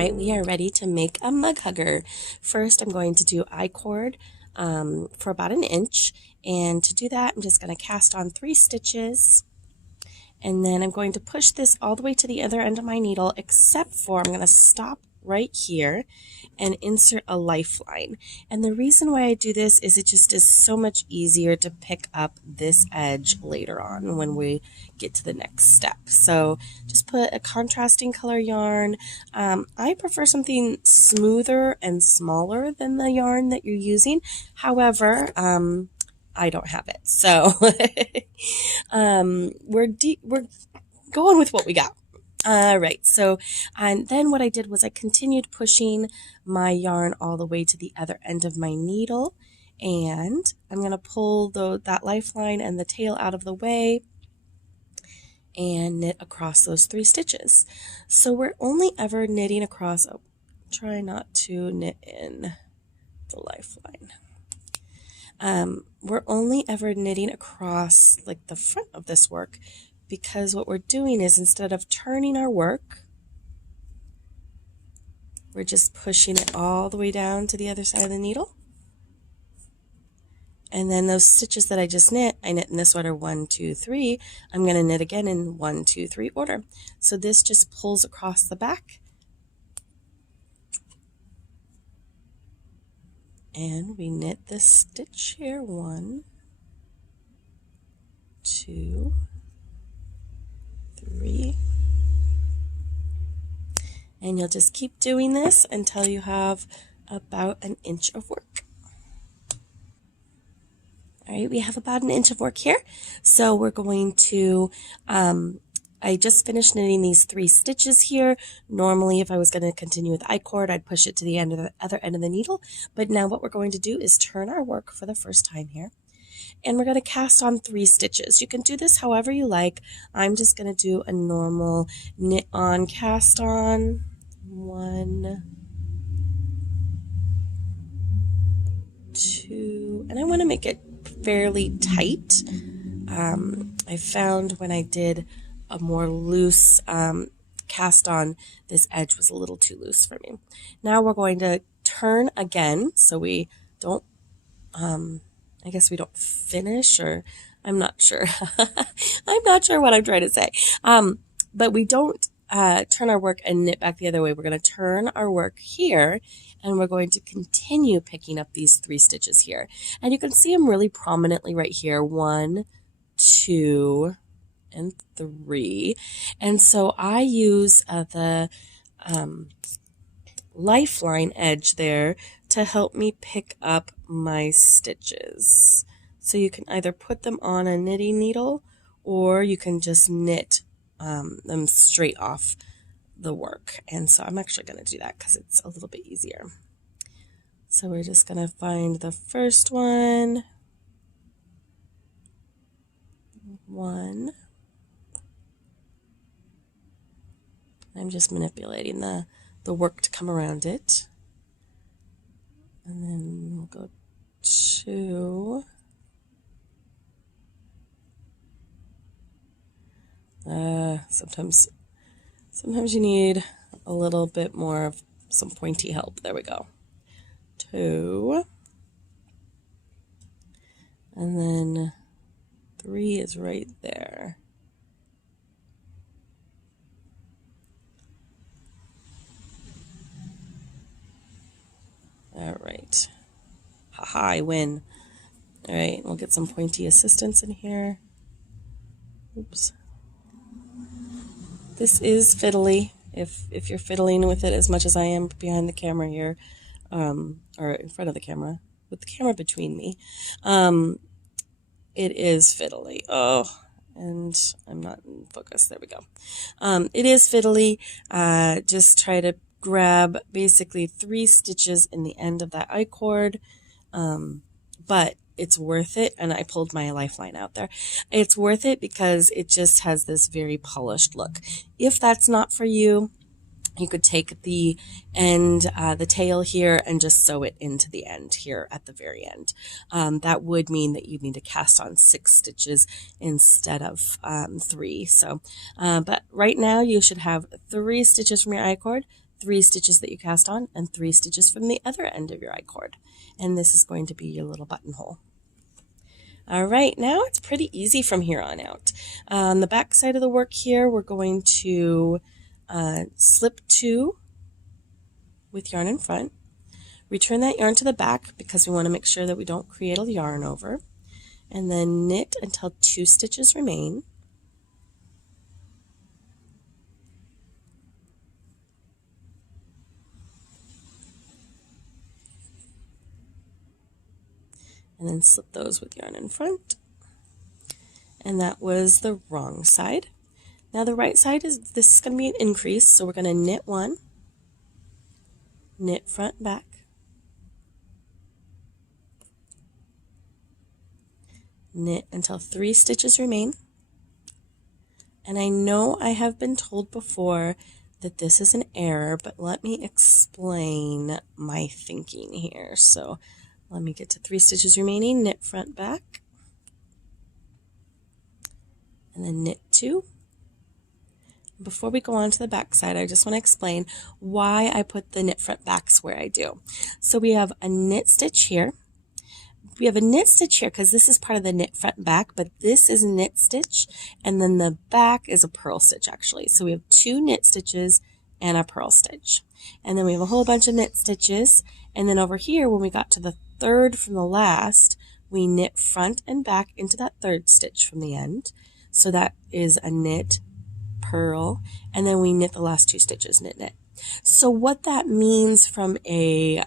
right, we are ready to make a mug hugger. First, I'm going to do I-cord for about 1 inch. And to do that, I'm just going to cast on 3 stitches. And then I'm going to push this all the way to the other end of my needle, except for I'm going to stop right here and insert a lifeline. And the reason why I do this is it just is so much easier to pick up this edge later on when we get to the next step. So just put a contrasting color yarn. I prefer something smoother and smaller than the yarn that you're using. However, I don't have it. So we're going with what we got. All right, so and then what I did was I continued pushing my yarn all the way to the other end of my needle, and I'm going to pull that lifeline and the tail out of the way and knit across those 3 stitches. So we're only ever knitting across, try not to knit in the lifeline. We're only ever knitting across like the front of this work, because what we're doing is instead of turning our work, we're just pushing it all the way down to the other side of the needle. And then those stitches that I just knit, I knit in this order 1, 2, 3. I'm going to knit again in 1, 2, 3 order. So this just pulls across the back. And we knit this stitch here, 1, 2, 3, and you'll just keep doing this until you have about 1 inch of work. All right, we have about 1 inch of work here. So we're going to, I just finished knitting these 3 stitches here. Normally, if I was going to continue with I-cord, I'd push it to the end of the other end of the needle. But now what we're going to do is turn our work for the first time here. And we're going to cast on 3 stitches. You can do this however you like. I'm just going to do a normal knit on, cast on. 1, 2, and I want to make it fairly tight. I found when I did a more loose cast on, this edge was a little too loose for me. Now we're going to turn again, so we don't I guess we don't finish, or I'm not sure. I'm not sure what I'm trying to say. But we don't turn our work and knit back the other way. We're going to turn our work here, and we're going to continue picking up these 3 stitches here. And you can see them really prominently right here. 1, 2, and 3. And so I use the lifeline edge there to help me pick up my stitches. So you can either put them on a knitting needle, or you can just knit them straight off the work. And so I'm actually going to do that because it's a little bit easier. So we're just going to find the first one. 1. I'm just manipulating the work to come around it. And then we'll go 2. Sometimes you need a little bit more of some pointy help. There we go. 2. And then 3 is right there. All right. Haha, I win. All right, we'll get some pointy assistance in here. Oops. This is fiddly. If you're fiddling with it as much as I am behind the camera here, or in front of the camera, with the camera between me, it is fiddly. Oh, and I'm not in focus. There we go. It is fiddly. Just try to grab basically 3 stitches in the end of that I-cord, but it's worth it. And I pulled my lifeline out there. It's worth it because it just has this very polished look. If that's not for you, you could take the end, the tail here, and just sew it into the end here at the very end. That would mean that you need to cast on 6 stitches instead of 3. So, but right now you should have 3 stitches from your I-cord, 3 stitches that you cast on, and 3 stitches from the other end of your I-cord. And this is going to be your little buttonhole. All right, now it's pretty easy from here on out. On the back side of the work here, we're going to slip 2 with yarn in front, return that yarn to the back because we want to make sure that we don't create a yarn over, and then knit until 2 stitches remain. And then slip those with yarn in front. And that was the wrong side. Now the right side this is going to be an increase, so we're going to knit 1, knit front, back, knit until 3 stitches remain. And I know I have been told before that this is an error, but let me explain my thinking here. So let me get to 3 stitches remaining, knit front, back, and then knit 2. Before we go on to the back side, I just want to explain why I put the knit front backs where I do. So we have a knit stitch here. We have a knit stitch here because this is part of the knit front and back, but this is a knit stitch, and then the back is a purl stitch actually. So we have 2 knit stitches and a purl stitch. And then we have a whole bunch of knit stitches, and then over here when we got to the 3rd from the last, we knit front and back into that 3rd stitch from the end. So that is a knit, purl, and then we knit the last 2 stitches, knit, knit. So what that means from a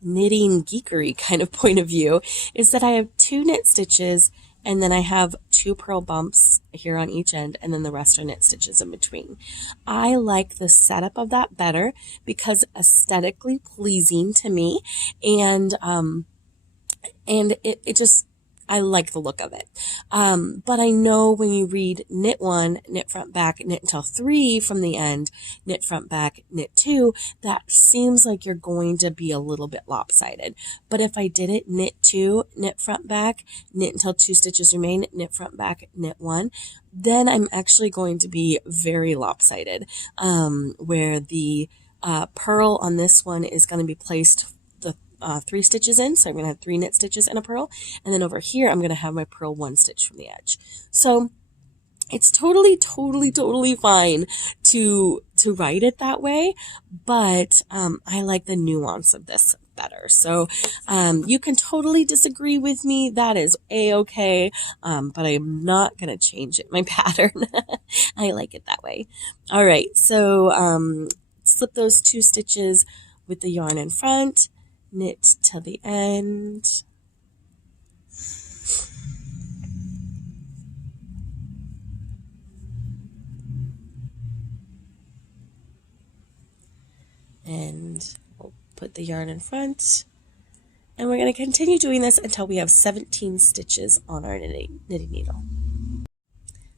knitting geekery kind of point of view is that I have 2 knit stitches, and then I have 2 purl bumps here on each end, and then the rest are knit stitches in between. I like the setup of that better because aesthetically pleasing to me, and it just, I like the look of it. But I know when you read knit 1, knit front, back, knit until 3 from the end, knit front, back, knit 2, that seems like you're going to be a little bit lopsided. But if I did it knit 2, knit front, back, knit until 2 stitches remain, knit front, back, knit 1, then I'm actually going to be very lopsided, where the purl on this one is going to be placed 3 stitches in, so I'm going to have 3 knit stitches and a purl, and then over here I'm going to have my purl 1 stitch from the edge. So it's totally fine to write it that way, but I like the nuance of this better. So you can totally disagree with me, that is a-okay, but I'm not going to change it, my pattern. I like it that way. All right, so slip those 2 stitches with the yarn in front, knit till the end, and we'll put the yarn in front, and we're going to continue doing this until we have 17 stitches on our knitting needle.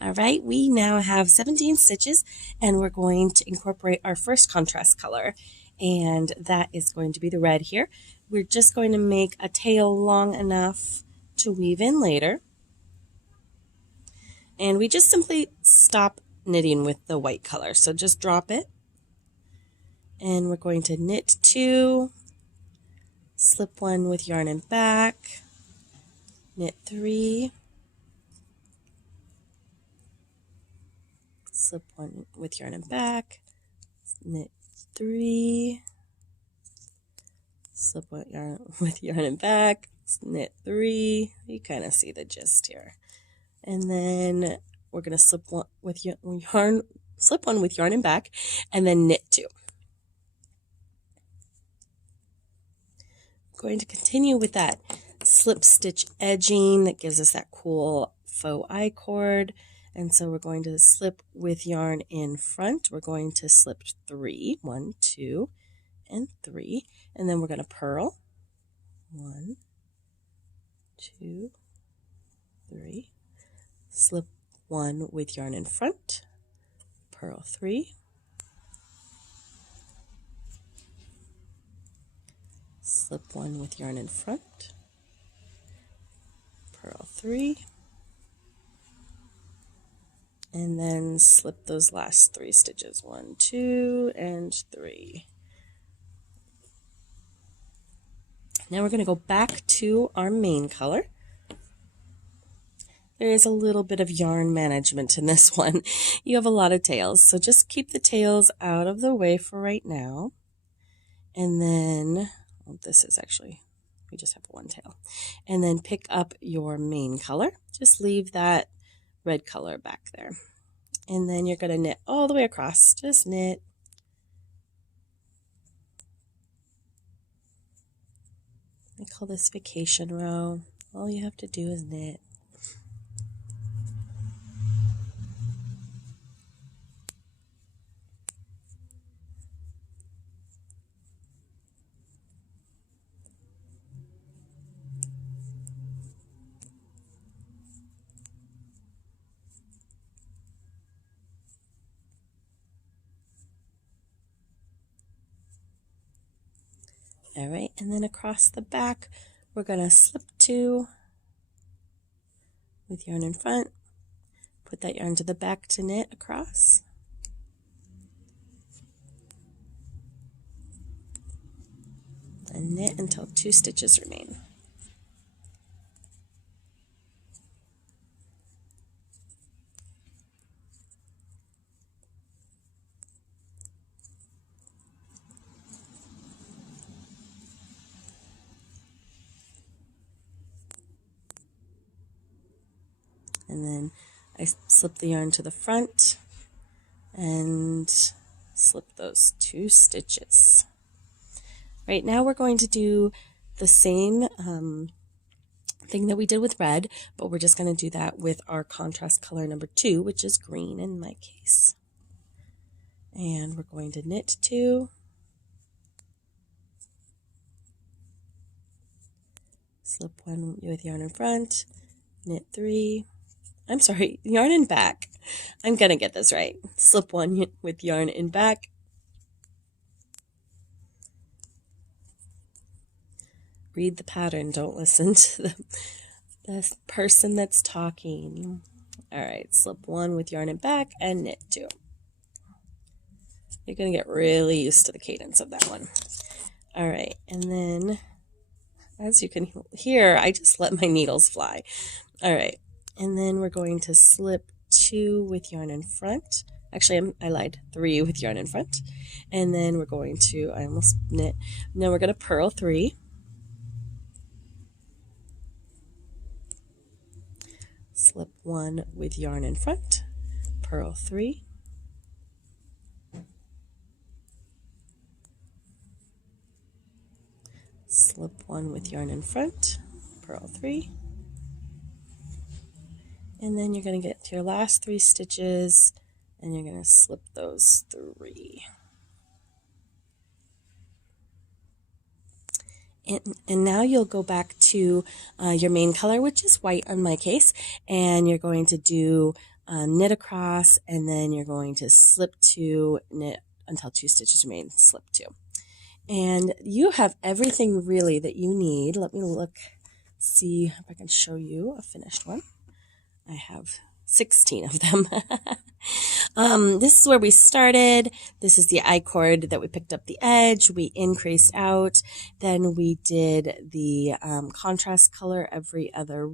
All right, we now have 17 stitches, and we're going to incorporate our first contrast color, and that is going to be the red here. We're just going to make a tail long enough to weave in later. And we just simply stop knitting with the white color. So just drop it. And we're going to knit 2, slip 1 with yarn and back, knit 3, slip 1 with yarn and back, knit 3, slip 1 yarn with yarn and back, knit 3. You kind of see the gist here. And then we're going to slip 1 with yarn and back, and then knit 2. Going to continue with that slip stitch edging that gives us that cool faux I-cord. And so we're going to slip with yarn in front. We're going to slip 3, 1, 2, and 3, and then we're going to purl 1, 2, 3, slip 1 with yarn in front, purl 3, slip 1 with yarn in front, purl 3, And then slip those last 3 stitches, 1, 2, and 3. Now we're going to go back to our main color. There is a little bit of yarn management in this one. You have a lot of tails, so just keep the tails out of the way for right now. And then, well, this is actually, we just have one tail. And then pick up your main color. Just leave that red color back there. And then you're going to knit all the way across. Just knit. I call this vacation row. All you have to do is knit. All right, and then across the back, we're going to slip 2 with yarn in front, put that yarn to the back to knit across. And knit until 2 stitches remain. And then I slip the yarn to the front and slip those 2 stitches. Right now we're going to do the same thing that we did with red, but we're just going to do that with our contrast color number 2, which is green in my case. And we're going to knit 2, slip 1 with yarn in front, knit 3, I'm sorry, yarn in back. I'm going to get this right. Slip 1 with yarn in back. Read the pattern. Don't listen to the person that's talking. All right, slip 1 with yarn in back and knit 2. You're going to get really used to the cadence of that one. All right, and then as you can hear, I just let my needles fly. All right. And then we're going to slip 2 with yarn in front. Actually, I lied, 3 with yarn in front. And then we're going to, I almost knit. Now we're going to purl 3. Slip 1 with yarn in front, purl 3. Slip 1 with yarn in front, purl 3. And then you're going to get to your last 3 stitches and you're going to slip those 3. And now you'll go back to your main color, which is white in my case, and you're going to do knit across, and then you're going to slip 2, knit until 2 stitches remain, slip 2. And you have everything really that you need. Let me look, see if I can show you a finished one. I have 16 of them. This is where we started. This is the I-cord that we picked up the edge. We increased out. Then we did the contrast color every other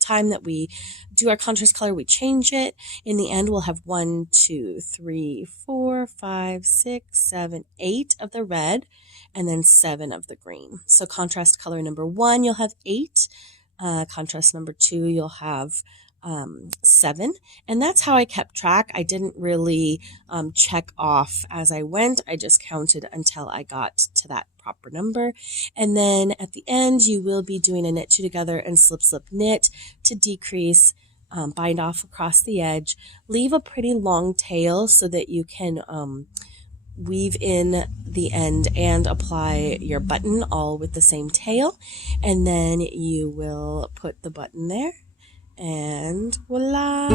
time that we do our contrast color, we change it. In the end, we'll have 1, 2, 3, 4, 5, 6, 7, 8 of the red, and then 7 of the green. So contrast color number 1, you'll have 8. Contrast number 2, you'll have 7, and that's how I kept track. I didn't really check off as I went. I just counted until I got to that proper number, and then at the end you will be doing a knit 2 together and slip slip knit to decrease, bind off across the edge, leave a pretty long tail so that you can weave in the end and apply your button all with the same tail, and then you will put the button there. And voila!